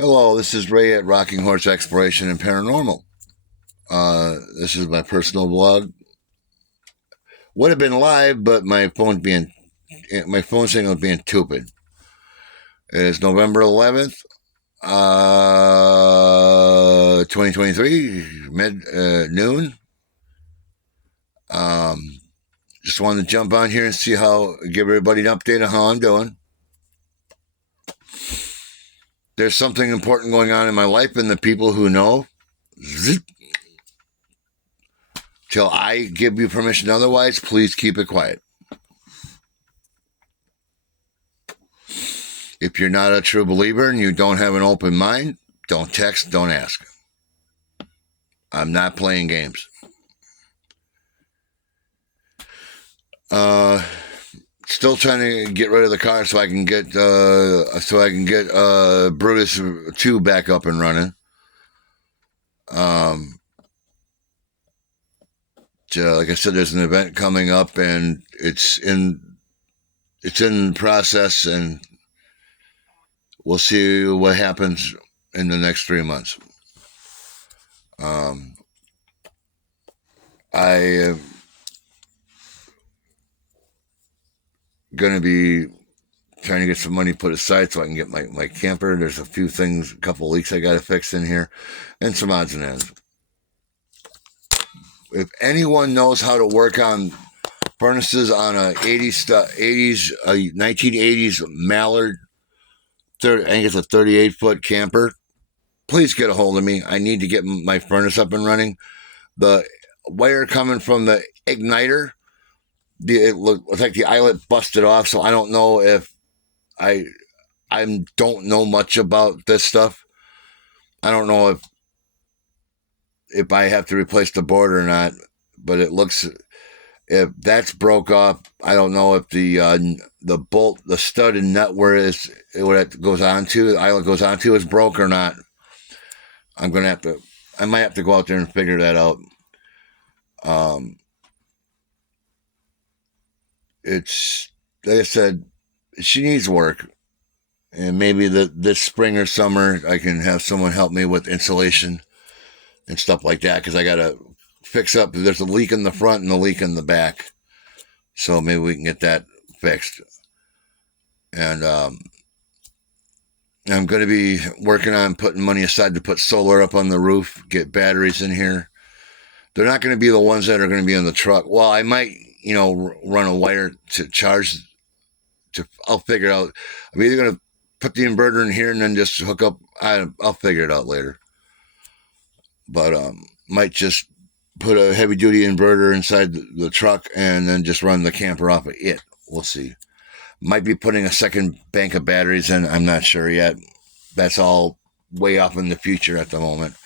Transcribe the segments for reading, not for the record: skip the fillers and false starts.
Hello, this is Ray at Rocking Horse Exploration and Paranormal. This is my personal blog. Would have been live, but my phone signal being stupid. It is November 11th, 2023, noon. Just wanted to jump on here and give everybody an update on how I'm doing. There's something important going on in my life, and the people who know, till I give you permission otherwise, please keep it quiet. If you're not a true believer and you don't have an open mind, don't text, don't ask. I'm not playing games. Still trying to get rid of the car so I can get Brutus 2 back up and running. Like I said, there's an event coming up and it's in process, and we'll see what happens in the next 3 months. I am going to be trying to get some money put aside so I can get my camper. There's a few things, a couple leaks I got to fix in here, and some odds and ends. If anyone knows how to work on furnaces on a 1980s Mallard, I think it's a 38-foot camper, please get a hold of me. I need to get my furnace up and running. The wire coming from the igniter, it looked like the eyelet busted off, so I don't know if I don't know much about this stuff. I don't know if I have to replace the board or not, but it looks, if that's broke off, I don't know if the bolt, the stud and nut where it goes onto, the eyelet goes onto, is broke or not. I might have to go out there and figure that out. It's, like I said, she needs work. And maybe this spring or summer, I can have someone help me with insulation and stuff like that, because I got to fix up. There's a leak in the front and a leak in the back. So maybe we can get that fixed. And I'm going to be working on putting money aside to put solar up on the roof, get batteries in here. They're not going to be the ones that are going to be in the truck. Well, I might, run a wire to charge. I'll figure it out. I'm either going to put the inverter in here and then just hook up. I'll figure it out later. But might just put a heavy duty inverter inside the truck and then just run the camper off of it. We'll see. Might be putting a second bank of batteries in. I'm not sure yet. That's all way off in the future at the moment.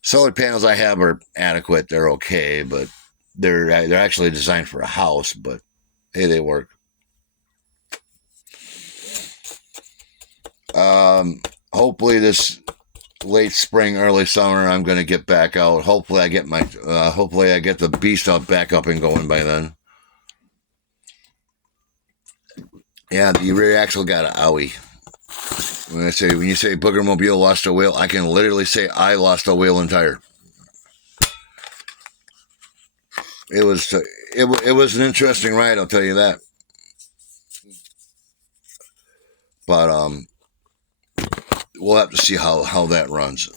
Solar panels I have are adequate. They're okay, but they're actually designed for a house, but hey, they work. Hopefully this late spring, early summer, I'm going to get back out. Hopefully I get the beast out back up and going by then. Yeah, the rear axle got an owie. When you say Boogermobile lost a wheel, I can literally say I lost a wheel and tire. It was an interesting ride, I'll tell you that. But we'll have to see how that runs.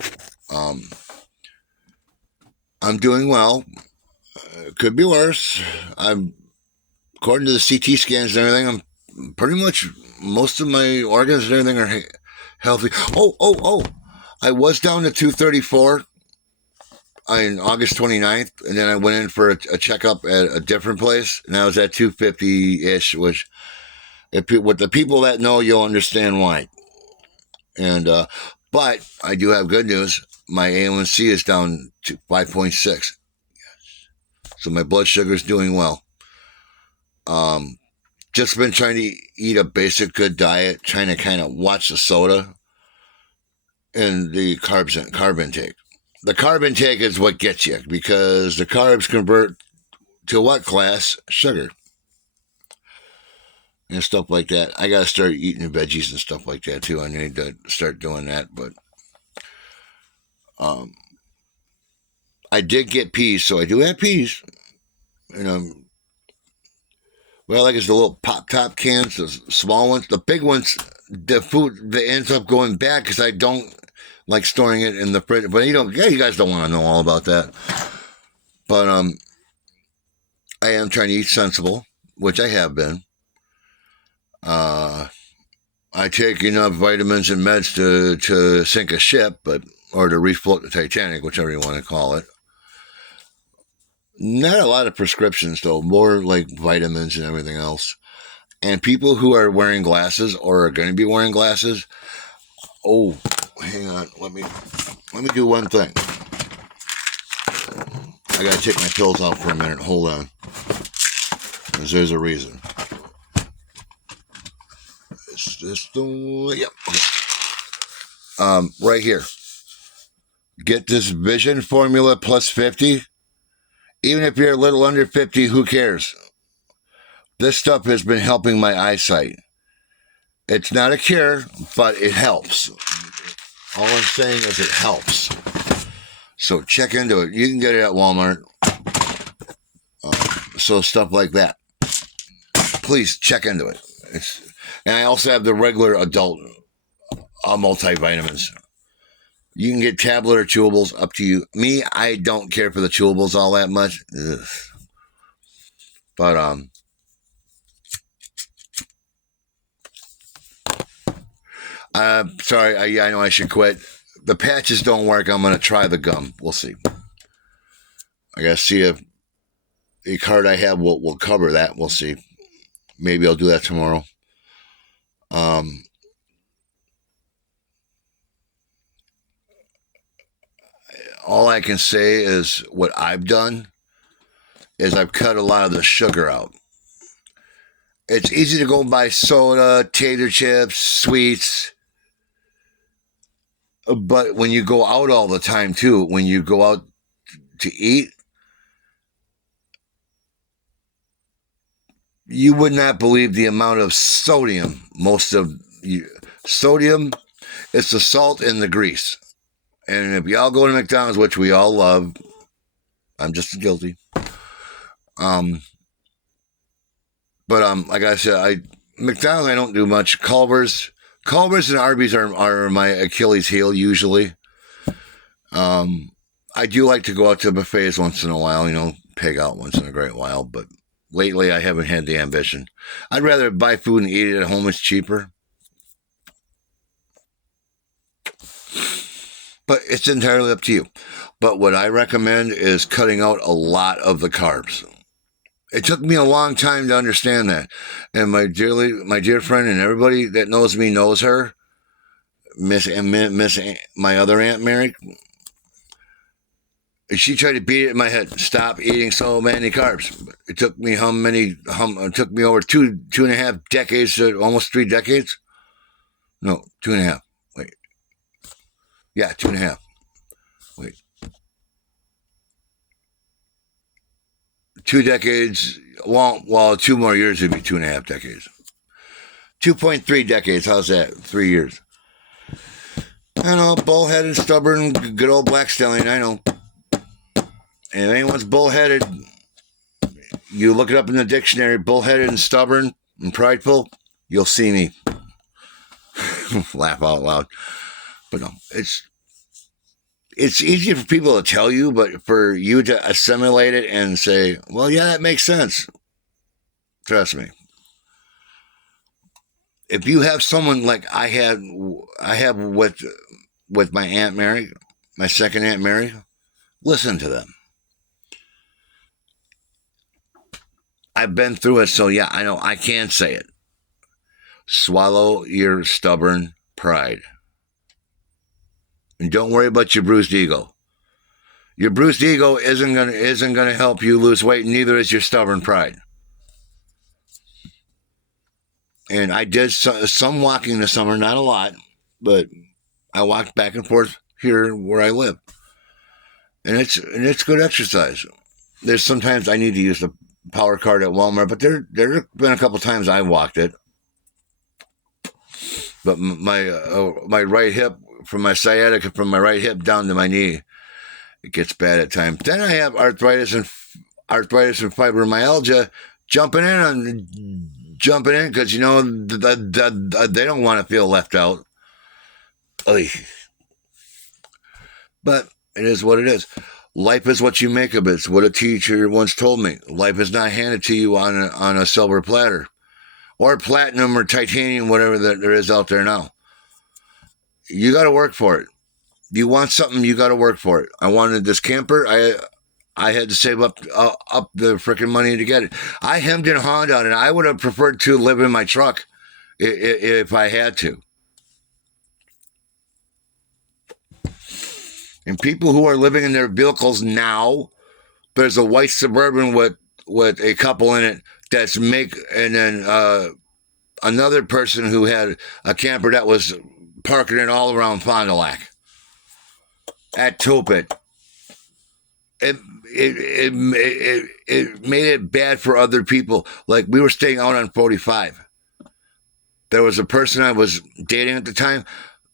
I'm doing well. Could be worse. According to the CT scans and everything, I'm pretty much, most of my organs and everything are healthy. Oh! I was down to 234 on August 29th, and then I went in for a checkup at a different place, and I was at 250-ish, which, with the people that know, you'll understand why. And but I do have good news. My A1C is down to 5.6. So my blood sugar is doing well. Just been trying to eat a basic good diet, trying to kind of watch the soda and the carb intake. The carb intake is what gets you, because the carbs convert to what class? Sugar. And stuff like that. I got to start eating veggies and stuff like that too. I need to start doing that, but Um, I did get peas, so I do have peas. And what I like is the little pop top cans, the small ones. The big ones, the food that ends up going bad because I don't like storing it in the fridge. But you guys don't want to know all about that. But I am trying to eat sensible, which I have been. I take enough vitamins and meds to sink a ship, or to refloat the Titanic, whichever you want to call it. Not a lot of prescriptions, though, more like vitamins and everything else. And people who are wearing glasses or are going to be wearing glasses, oh, hang on, let me do one thing. I got to take my pills out for a minute. Hold on. Because there's a reason. Is this the one? Yep. Okay. Right here. Get this Vision Formula Plus 50. Even if you're a little under 50, who cares? This stuff has been helping my eyesight. It's not a cure, but it helps. All I'm saying is it helps. So check into it. You can get it at Walmart. So stuff like that. Please check into it. And I also have the regular adult multivitamins. You can get tablet or chewables, up to you. Me, I don't care for the chewables all that much. Ugh. But, sorry, I know I should quit. The patches don't work. I'm going to try the gum. We'll see. I got to see if the card I have will cover that. We'll see. Maybe I'll do that tomorrow. All I can say is what I've done is I've cut a lot of the sugar out. It's easy to go buy soda, tater chips, sweets. But when you go out all the time, too, when you go out to eat, you would not believe the amount of sodium. Sodium is the salt and the grease. And if y'all go to McDonald's, which we all love, I'm just guilty. Like I said, McDonald's I don't do much. Culver's and Arby's are my Achilles heel usually. I do like to go out to buffets once in a while, pig out once in a great while, but lately I haven't had the ambition. I'd rather buy food and eat it at home. It's cheaper. But it's entirely up to you. But what I recommend is cutting out a lot of the carbs. It took me a long time to understand that. And my dear friend and everybody that knows me knows her, Miss my other Aunt Mary, she tried to beat it in my head. Stop eating so many carbs. It took me it took me over two and a half decades, almost 3 decades. No, 2.5. Wait. Yeah, 2.5. Wait. 2 decades. Well, 2 more years would be 2.5 decades. 2.3 decades. How's that? 3 years. I know, bullheaded, stubborn, good old black stallion. I know. And if anyone's bullheaded, you look it up in the dictionary, bullheaded and stubborn and prideful, you'll see me. Laugh out loud. But no, it's easy for people to tell you, but for you to assimilate it and say, well, yeah, that makes sense. Trust me. If you have someone like I have with my Aunt Mary, my second Aunt Mary, listen to them. I've been through it, so yeah, I know I can say it. Swallow your stubborn pride. And don't worry about your bruised ego. Your bruised ego isn't gonna help you lose weight, neither is your stubborn pride. And I did some walking this summer, not a lot, but I walked back and forth here where I live. And it's good exercise. There's sometimes I need to use the power card at Walmart, but there have been a couple times I walked it. But my right hip from my sciatica from my right hip down to my knee. It gets bad at times. Then I have arthritis and fibromyalgia jumping in because they don't want to feel left out. Oy. But it is what it is. Life is what you make of it. It's what a teacher once told me. Life is not handed to you on a silver platter or platinum or titanium, whatever that there is out there now. You got to work for it. You want something, you got to work for it. I wanted this camper. I had to save up the freaking money to get it. I hemmed and hawed on it. I would have preferred to live in my truck if I had to. And people who are living in their vehicles now, there's a white Suburban with a couple in it and then another person who had a camper that was parking it all around Fond du Lac at Topit. It made it bad for other people. Like, we were staying out on 45. There was a person I was dating at the time.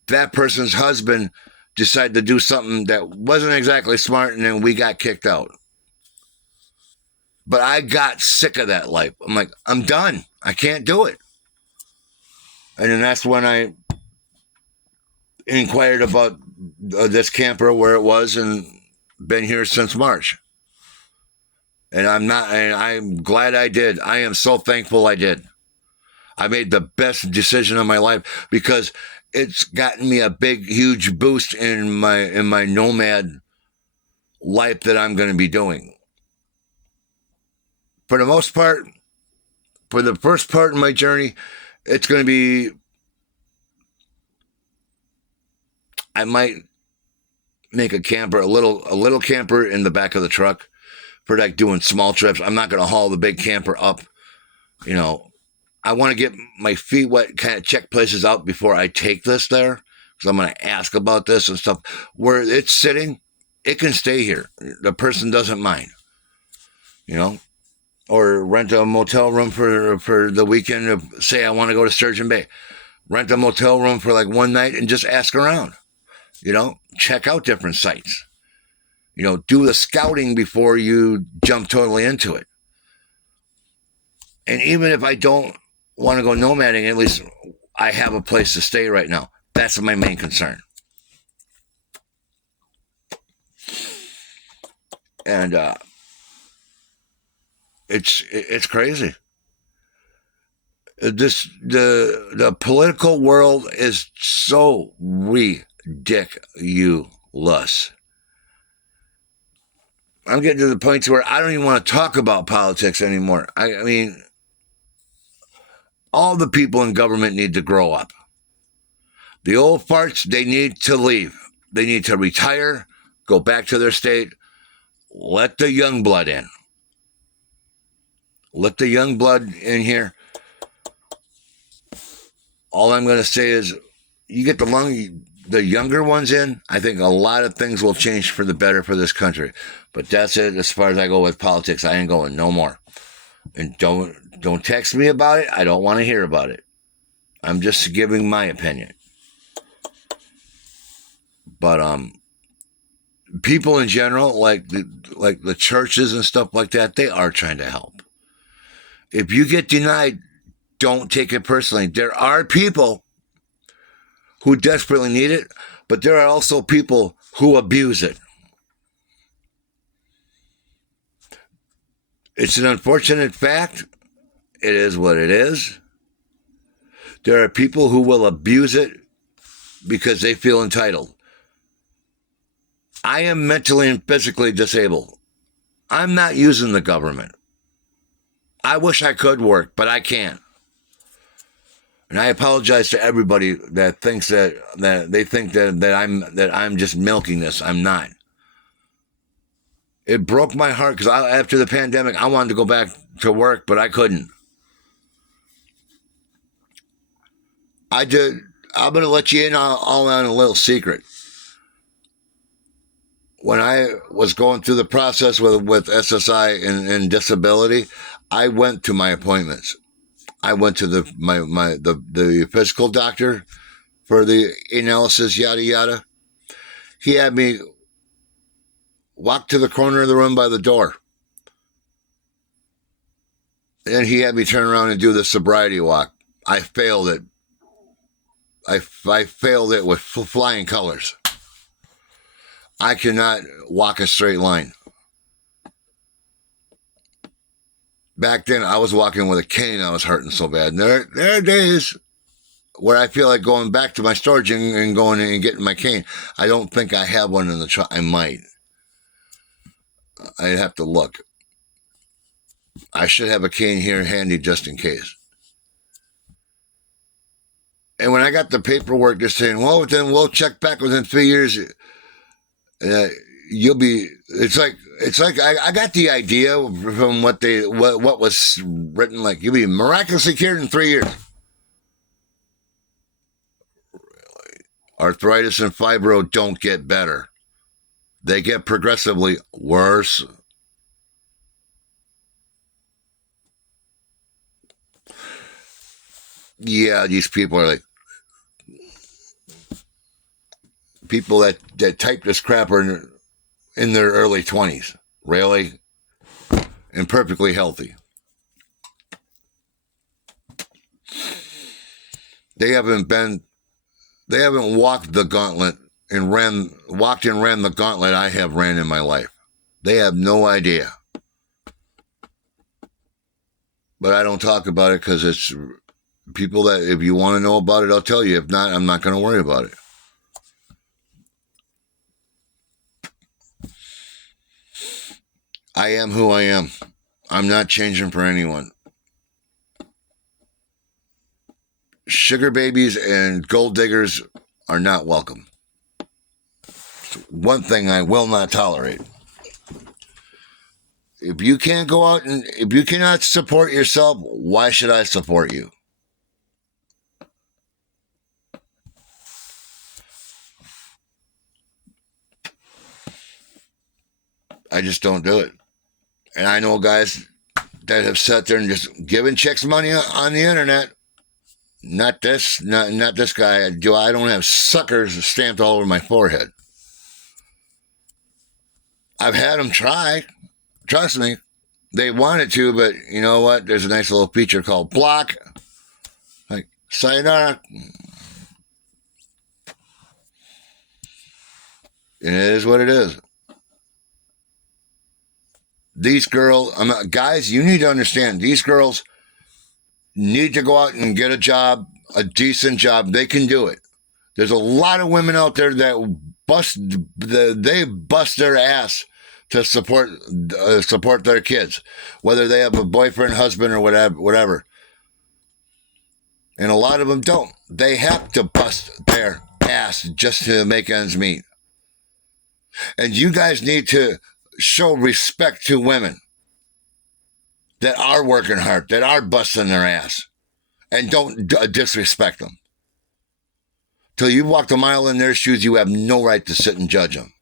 That person's husband decided to do something that wasn't exactly smart, and then we got kicked out. But I got sick of that life. I'm like, I'm done. I can't do it. And then that's when I inquired about this camper, where it was, and been here since March. And I'm glad I did. I am so thankful I did. I made the best decision of my life because it's gotten me a big, huge boost in my nomad life that I'm going to be doing. For the most part, for the first part of my journey, it's going to be, I might make a camper, a little camper in the back of the truck for like doing small trips. I'm not going to haul the big camper up. I want to get my feet wet, kind of check places out before I take this there, because I'm going to ask about this and stuff. Where it's sitting, it can stay here. The person doesn't mind, or rent a motel room for the weekend. Say I want to go to Sturgeon Bay, rent a motel room for like one night and just ask around, check out different sites, do the scouting before you jump totally into it. And even if I don't want to go nomading, at least I have a place to stay right now. That's my main concern. And it's crazy. The political world is so ridiculous. I'm getting to the point where I don't even want to talk about politics anymore. I mean, all the people in government need to grow up. The old farts, they need to leave. They need to retire, go back to their state, let the young blood in. Let the young blood in here. All I'm going to say is, you get the younger ones in, I think a lot of things will change for the better for this country. But that's it as far as I go with politics. I ain't going no more. And don't text me about it. I don't want to hear about it. I'm just giving my opinion. But people in general, like the churches and stuff like that, they are trying to help. If you get denied, don't take it personally. There are people who desperately need it, but there are also people who abuse it. It's an unfortunate fact. It is what it is. There are people who will abuse it because they feel entitled. I am mentally and physically disabled. I'm not using the government. I wish I could work, but I can't. And I apologize to everybody that thinks that they think that I'm just milking this. I'm not. It broke my heart because after the pandemic, I wanted to go back to work, but I couldn't. I'm going to let you in all on a little secret. When I was going through the process with SSI and disability, I went to my appointments. I went to the physical doctor for the analysis, yada, yada. He had me walk to the corner of the room by the door. And he had me turn around and do the sobriety walk. I failed it. I failed it with flying colors. I cannot walk a straight line. Back then, I was walking with a cane. I was hurting so bad. And there are days where I feel like going back to my storage and going and getting my cane. I don't think I have one in the truck. I might. I'd have to look. I should have a cane here handy just in case. And when I got the paperwork just saying, well, then we'll check back within 3 years, you'll be, it's like I got the idea from what was written, like you'll be miraculously cured in 3 years. Arthritis and fibro don't get better. They get progressively worse. Yeah, these people are like, people that type this crap are in their early 20s. Really? And perfectly healthy. They haven't walked the gauntlet and ran the gauntlet I have ran in my life. They have no idea. But I don't talk about it because it's people that, if you want to know about it, I'll tell you. If not, I'm not going to worry about it. I am who I am. I'm not changing for anyone. Sugar babies and gold diggers are not welcome. It's one thing I will not tolerate. If you can't go out and if you cannot support yourself, why should I support you? I just don't do it. And I know guys that have sat there and just given chicks money on the internet. Not this guy. I don't have suckers stamped all over my forehead. I've had them try. Trust me. They wanted to, but you know what? There's a nice little feature called block. Like, sayonara. It is what it is. These girls, guys, you need to understand, these girls need to go out and get a job, a decent job. They can do it. There's a lot of women out there that bust their ass to support their kids, whether they have a boyfriend, husband, or whatever. And a lot of them don't. They have to bust their ass just to make ends meet. And you guys need to show respect to women that are working hard, that are busting their ass, and don't disrespect them. Till you've walked a mile in their shoes, you have no right to sit and judge them.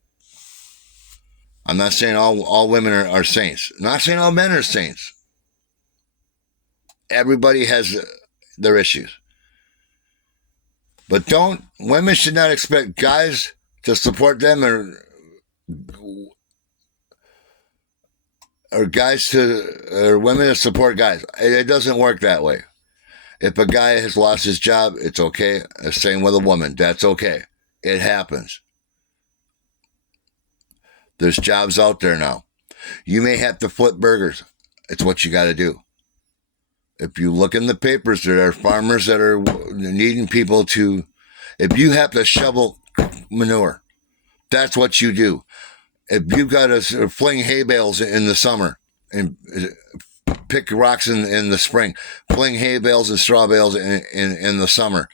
I'm not saying all women are saints. I'm not saying all men are saints. Everybody has their issues. But women should not expect guys to support them or women to support guys. It doesn't work that way. If a guy has lost his job, it's okay. Same with a woman. That's okay. It happens. There's jobs out there now. You may have to flip burgers. It's what you got to do. If you look in the papers, there are farmers that are needing people to, if you have to shovel manure, that's what you do. If you've got to fling hay bales in the summer and pick rocks in the spring, fling hay bales and straw bales in the summer,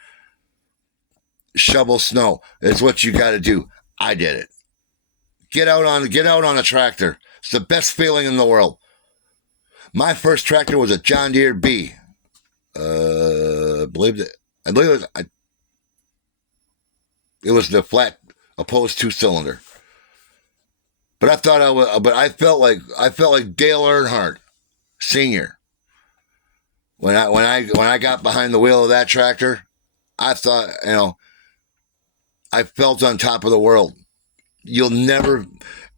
shovel snow, it's what you got to do. I did it. Get out on a tractor. It's the best feeling in the world. My first tractor was a John Deere B. I believe it was the flat opposed 2-cylinder. But I felt like Dale Earnhardt Sr. When I got behind the wheel of that tractor, I thought, I felt on top of the world. You'll never,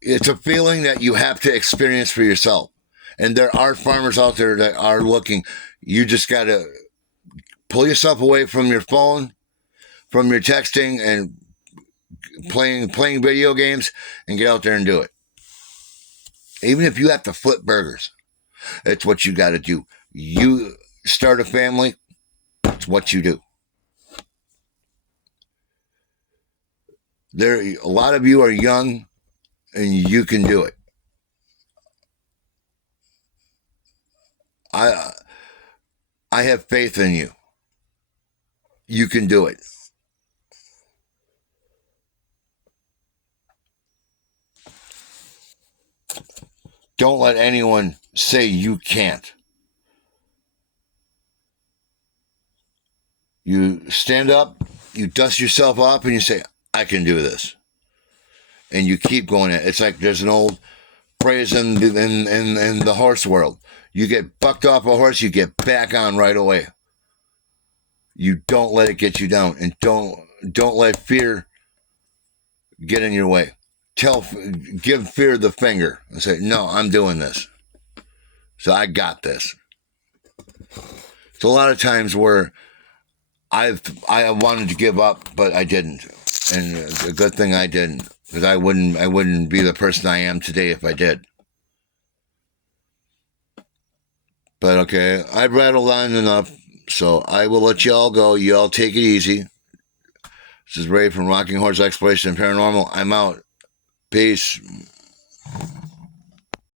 it's a feeling that you have to experience for yourself. And there are farmers out there that are looking. You just got to pull yourself away from your phone, from your texting and playing video games, and get out there and do it. Even if you have to flip burgers, it's what you got to do. You start a family, it's what you do. A lot of you are young, and you can do it. I have faith in you. You can do it. Don't let anyone say you can't. You stand up, you dust yourself off, and you say, I can do this. And you keep going at it. It's like there's an old phrase in the horse world. You get bucked off a horse, you get back on right away. You don't let it get you down, and don't let fear get in your way. Give fear the finger and say, no, I'm doing this. So I got this. It's a lot of times where I wanted to give up, but I didn't. And a good thing I didn't, because I wouldn't be the person I am today if I did. But okay, I've rattled on enough, so I will let y'all go. Y'all take it easy. This is Ray from Rocking Horse Exploration and Paranormal. I'm out. Peace.